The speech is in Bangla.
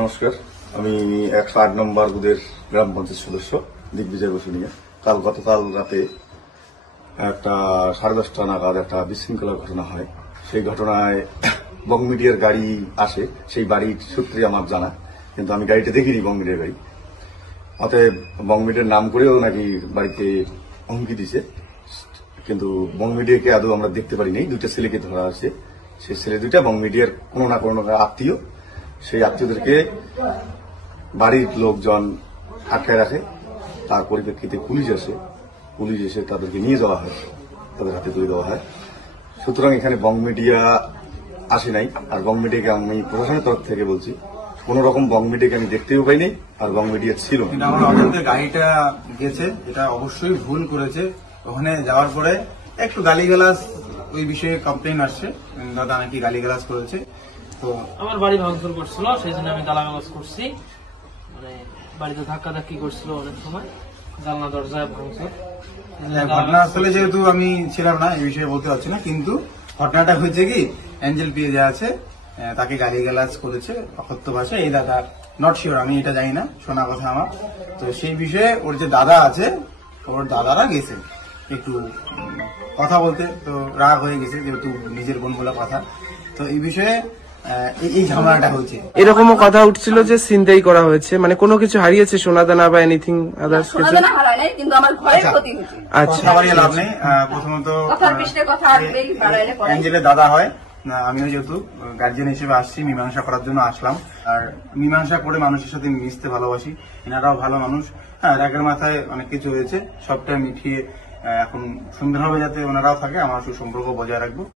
নমস্কার, আমি 108 নম্বর বুথের গ্রাম পঞ্চায়েত সদস্য দিগ্বিজয় বসুনিয়া। গতকাল রাতে একটা 10:30 নাগাদ একটা বিশৃঙ্খলার ঘটনা হয়। সেই ঘটনায় বং মিডিয়ার গাড়ি আসে, সেই বাড়ির সূত্রে আমার জানা, কিন্তু আমি গাড়িটা দেখিনি বং মিডিয়ার গাড়ি। অতএব বং মিডিয়ার নাম করেও নাকি বাড়িতে হুমকি দিছে, কিন্তু বং মিডিয়াকে আদৌ আমরা দেখতে পারিনি। দুইটা ছেলেকে ধরা আছে, সেই ছেলে দুইটা বং মিডিয়ার কোনো না কোনো আত্মীয়। সেই আত্মীয়দেরকে বাড়ির লোকজন আটকায় রাখে। তার পরিপ্রেক্ষিতে পুলিশ এসে তাদেরকে নিয়ে যাওয়া হয়, তাদের হাতে তুলে দেওয়া হয়। সুতরাং এখানে বং মিডিয়া আসে নাই। আর বং মিডিয়াকে আমি প্রশাসনের তরফ থেকে বলছি, কোন রকম বং মিডিয়াকে আমি দেখতেও পাইনি, আর বং মিডিয়া ছিল না। আমার অজান্তে গাড়িটা গেছে, এটা অবশ্যই ভুল করেছে। ওখানে যাওয়ার পরে একটু গালিগালাজ, ওই বিষয়ে কমপ্লেন আসছে, দাদা নাকি গালিগালাজ করেছে। তো আমার বাড়ি ভাঙচুর করছিল, সেই জন্য আমি গালাগালাজ করছি। মানে বাড়িতে ধাক্কা ধাক্কি করছিল অনেক সময়, জানলা দরজায় ভাঙচুর। ঘটনাস্থলে যেহেতু আমি ছিলাম না, এই বিষয়ে বলতে পারছি না, কিন্তু ঘটনাটা হয়েছে কি, অ্যাঞ্জেল পিয়ে যে আছে তাকে গালিগালাজ করেছে অকথ্য ভাষায়। এই দাদা নট শিওর, আমি এটা জানি না, শোনা কথা আমার। তো সেই বিষয়ে ওর যে দাদা আছে, ওর দাদারা গেছে একটু কথা বলতে, তো রাগ হয়ে গেছে যেহেতু নিজের বোন বলা কথা। তো এই বিষয়ে এই ঝামেলাটা হয়েছে। এরকমও কথা উঠছিল যে ছিনতাই করা হয়েছে, মানে কোনো কিছু হারিয়েছে, সোনাদানা বা এনিথিং আদার্স কিছু। সোনাদানা হারায় নাই, কিন্তু আমার ঘরের ক্ষতি হয়েছে। আচ্ছা, কথা বাড়িয়ে লাভ নেই। প্রথমত কথার পিছনে কথা আসবেই, বাড়াইলে পরে। অ্যাঞ্জেলের দাদা হয়, আমিও যেহেতু গার্জিয়ান হিসেবে আসছি, মীমাংসা করার জন্য আসলাম। আর মীমাংসা করে মানুষের সাথে মিশতে ভালোবাসি, এনারাও ভালো মানুষ। হ্যাঁ, রাগের মাথায় অনেক কিছু হয়েছে, সবটা মিটিয়ে এখন সুন্দরভাবে যাতে ওনারাও থাকে, আমার সুসম্পর্ক বজায় রাখবো।